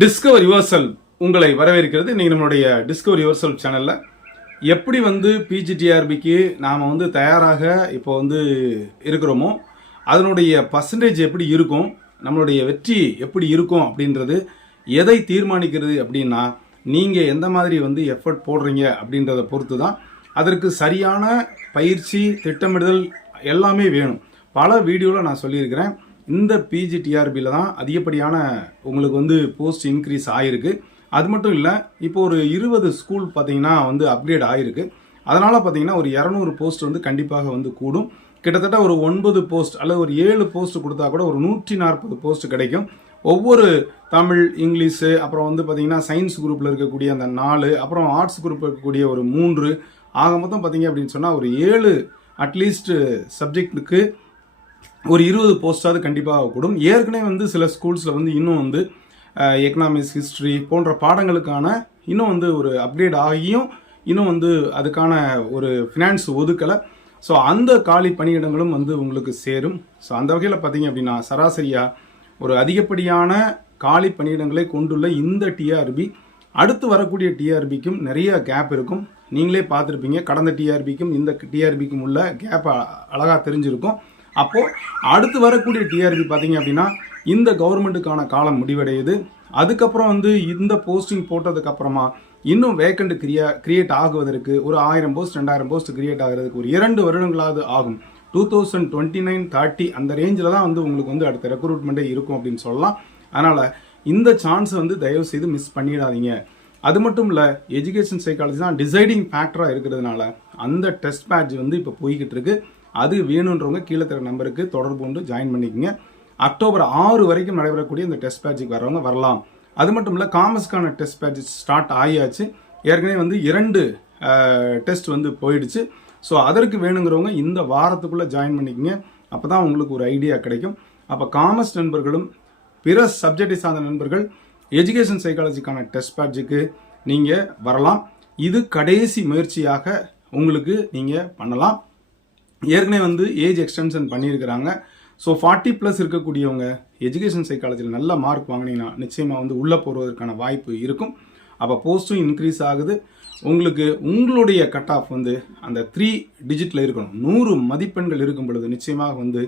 Discover யுவர்சல் உங்களை வரவேற்கிறது. நீங்கள் நம்மளுடைய டிஸ்கவர் யுவர்சல் சேனலில் எப்படி வந்து பிஜிடிஆர்பிக்கு நாம் வந்து தயாராக இப்போ வந்து இருக்கிறோமோ அதனுடைய பர்சன்டேஜ் எப்படி இருக்கும் நம்மளுடைய வெற்றி எப்படி இருக்கும் அப்படின்றது எதை தீர்மானிக்கிறது அப்படின்னா நீங்கள் எந்த மாதிரி வந்து எஃபர்ட் போடுறீங்க அப்படின்றத பொறுத்து தான் அதற்கு சரியான பயிற்சி திட்டமிடுதல் எல்லாமே வேணும். பல வீடியோவில் நான் சொல்லியிருக்கிறேன். இந்த பிஜிடிஆர்பியில் தான் அதிகப்படியான உங்களுக்கு வந்து போஸ்ட் இன்க்ரீஸ் ஆகிருக்கு அது மட்டும் இல்லை இப்போ ஒரு இருபது ஸ்கூல் பார்த்தீங்கன்னா வந்து அப்கிரேட் ஆகிருக்கு அதனால் பார்த்தீங்கன்னா ஒரு இரநூறு போஸ்ட் வந்து கண்டிப்பாக வந்து கூடும். கிட்டத்தட்ட ஒரு ஒன்பது போஸ்ட் அல்லது ஒரு ஏழு போஸ்ட் கொடுத்தா கூட ஒரு நூற்றி நாற்பது போஸ்ட் கிடைக்கும். ஒவ்வொரு தமிழ் இங்கிலீஷு அப்புறம் வந்து பார்த்தீங்கன்னா சயின்ஸ் குரூப்பில் இருக்கக்கூடிய அந்த நாலு அப்புறம் ஆர்ட்ஸ் குரூப் இருக்கக்கூடிய ஒரு மூன்று. ஆக மொத்தம் பார்த்தீங்க அப்படின்னு சொன்னால் ஒரு ஏழு அட்லீஸ்ட் சப்ஜெக்டுக்கு ஒரு இருபது போஸ்டாவது கண்டிப்பாக கூடும் ஏற்கனவே வந்து சில ஸ்கூல்ஸில் வந்து இன்னும் வந்து எக்கனாமிக்ஸ் ஹிஸ்ட்ரி போன்ற பாடங்களுக்கான இன்னும் வந்து ஒரு அப்கிரேட் ஆகியும் இன்னும் வந்து அதுக்கான ஒரு ஃபினான்ஸ் ஒதுக்கலை. ஸோ அந்த காலி பணியிடங்களும் வந்து உங்களுக்கு சேரும். ஸோ அந்த வகையில் பார்த்தீங்க அப்படின்னா சராசரியாக ஒரு அதிகப்படியான காலி பணியிடங்களை கொண்டுள்ள இந்த டிஆர்பி அடுத்து வரக்கூடிய டிஆர்பிக்கும் நிறைய கேப் இருக்கும். நீங்களே பார்த்துருப்பீங்க கடந்த டிஆர்பிக்கும் இந்த டிஆர்பிக்கும் உள்ள கேப் அழகாக தெரிஞ்சிருக்கும். அப்போது அடுத்து வரக்கூடிய டிஆர்பி பார்த்தீங்க அப்படின்னா இந்த கவர்மெண்ட்டுக்கான காலம் முடிவடையுது. அதுக்கப்புறம் வந்து இந்த போஸ்டிங் போட்டதுக்கப்புறமா இன்னும் வேக்கண்ட் கிரியா கிரியேட் ஆகுவதற்கு ஒரு ஆயிரம் போஸ்ட் ரெண்டாயிரம் போஸ்ட் கிரியேட் ஆகிறதுக்கு ஒரு இரண்டு வருடங்களாவது ஆகும். Two thousand twenty nine thirty அந்த ரேஞ்சில் தான் வந்து உங்களுக்கு வந்து அடுத்த ரெக்ரூட்மெண்ட்டே இருக்கும் அப்படின்னு சொல்லலாம். அதனால் இந்த சான்ஸை வந்து தயவு செய்து மிஸ் பண்ணிடாதீங்க. அது மட்டும் இல்லை எஜுகேஷன் சைக்காலஜி தான் டிசைடிங் ஃபேக்டராக இருக்கிறதுனால அந்த டெஸ்ட் பேட்ச் வந்து இப்போ போய்கிட்டு இருக்குது அது வேணுன்றவங்க கீழே தர நம்பருக்கு தொடர்பு கொண்டு ஜாயின் பண்ணிக்கோங்க. அக்டோபர் ஆறு வரைக்கும் நடைபெறக்கூடிய இந்த டெஸ்ட் பேட்சுக்கு வரவங்க வரலாம். அது மட்டும் இல்லை காமர்ஸ்க்கான டெஸ்ட் பேட்ச் ஸ்டார்ட் ஆகியாச்சு. ஏற்கனவே வந்து இரண்டு டெஸ்ட் வந்து போயிடுச்சு. ஸோ அதற்கு வேணுங்கிறவங்க இந்த வாரத்துக்குள்ளே ஜாயின் பண்ணிக்கங்க. அப்போ தான் உங்களுக்கு ஒரு ஐடியா கிடைக்கும். அப்போ காமர்ஸ் நண்பர்களும் பிற சப்ஜெக்டை சார்ந்த நண்பர்கள் எஜுகேஷன் சைக்காலஜிக்கான டெஸ்ட் பேட்சுக்கு நீங்கள் வரலாம். இது கடைசி முயற்சியாக உங்களுக்கு நீங்கள் பண்ணலாம். ஏற்கனவே வந்து ஏஜ் எக்ஸ்டென்ஷன் பண்ணியிருக்கிறாங்க. ஸோ ஃபார்ட்டி ப்ளஸ் இருக்கக்கூடியவங்க எஜுகேஷன் சைக்காலஜியில் நல்ல மார்க் வாங்கினீங்கன்னா நிச்சயமாக வந்து உள்ளே போகிறதுக்கான வாய்ப்பு இருக்கும். அப்போ போஸ்ட்டும் இன்க்ரீஸ் ஆகுது. உங்களுக்கு உங்களுடைய கட் ஆஃப் வந்து அந்த த்ரீ டிஜிட்டில் இருக்கணும். நூறு மதிப்பெண்கள் இருக்கும் பொழுது நிச்சயமாக வந்து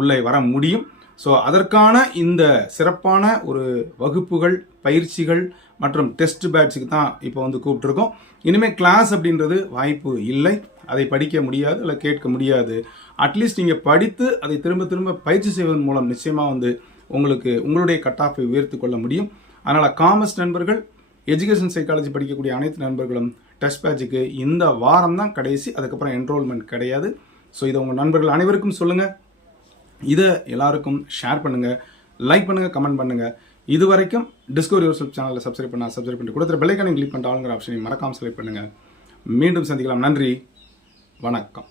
உள்ளே வர முடியும். ஸோ அதற்கான இந்த சிறப்பான ஒரு வகுப்புகள் பயிற்சிகள் மற்றும் டெஸ்ட் பேட்சுக்கு தான் இப்போ வந்து கூப்பிட்ருக்கோம் இனிமேல் கிளாஸ் அப்படின்றது வாய்ப்பு இல்லை. அதை படிக்க முடியாது இல்லை கேட்க முடியாது. அட்லீஸ்ட் நீங்கள் படித்து அதை திரும்ப திரும்ப பயிற்சி செய்வதன் மூலம் நிச்சயமாக வந்து உங்களுக்கு உங்களுடைய கட் ஆஃபை உயர்த்து கொள்ள முடியும். அதனால் காமர்ஸ் நண்பர்கள் எஜுகேஷன் சைக்காலஜி படிக்கக்கூடிய அனைத்து நண்பர்களும் டெஸ்ட் பேட்சுக்கு இந்த வாரம் தான் கடைசி. அதுக்கப்புறம் என்ரோல்மெண்ட் கிடையாது. ஸோ இதை உங்கள் நண்பர்கள் அனைவருக்கும் சொல்லுங்கள் இதை எல்லாருக்கும் ஷேர் பண்ணுங்கள் லைக் பண்ணுங்கள் கமெண்ட் பண்ணுங்கள் இது வரைக்கும் டிஸ்கவரி யூர் சேனலில் சப்ஸ்கிரைப் பண்ணால் சப்ஸ்கிரைப் பண்ணி கொடுத்துற பெல்லைக்கான கிளிக் பண்ணிட்டு ஆளுங்கிற ஆப்ஷனை மறக்காமல் செலக்ட் பண்ணுங்கள் மீண்டும் சந்திக்கலாம். நன்றி. வணக்கம்.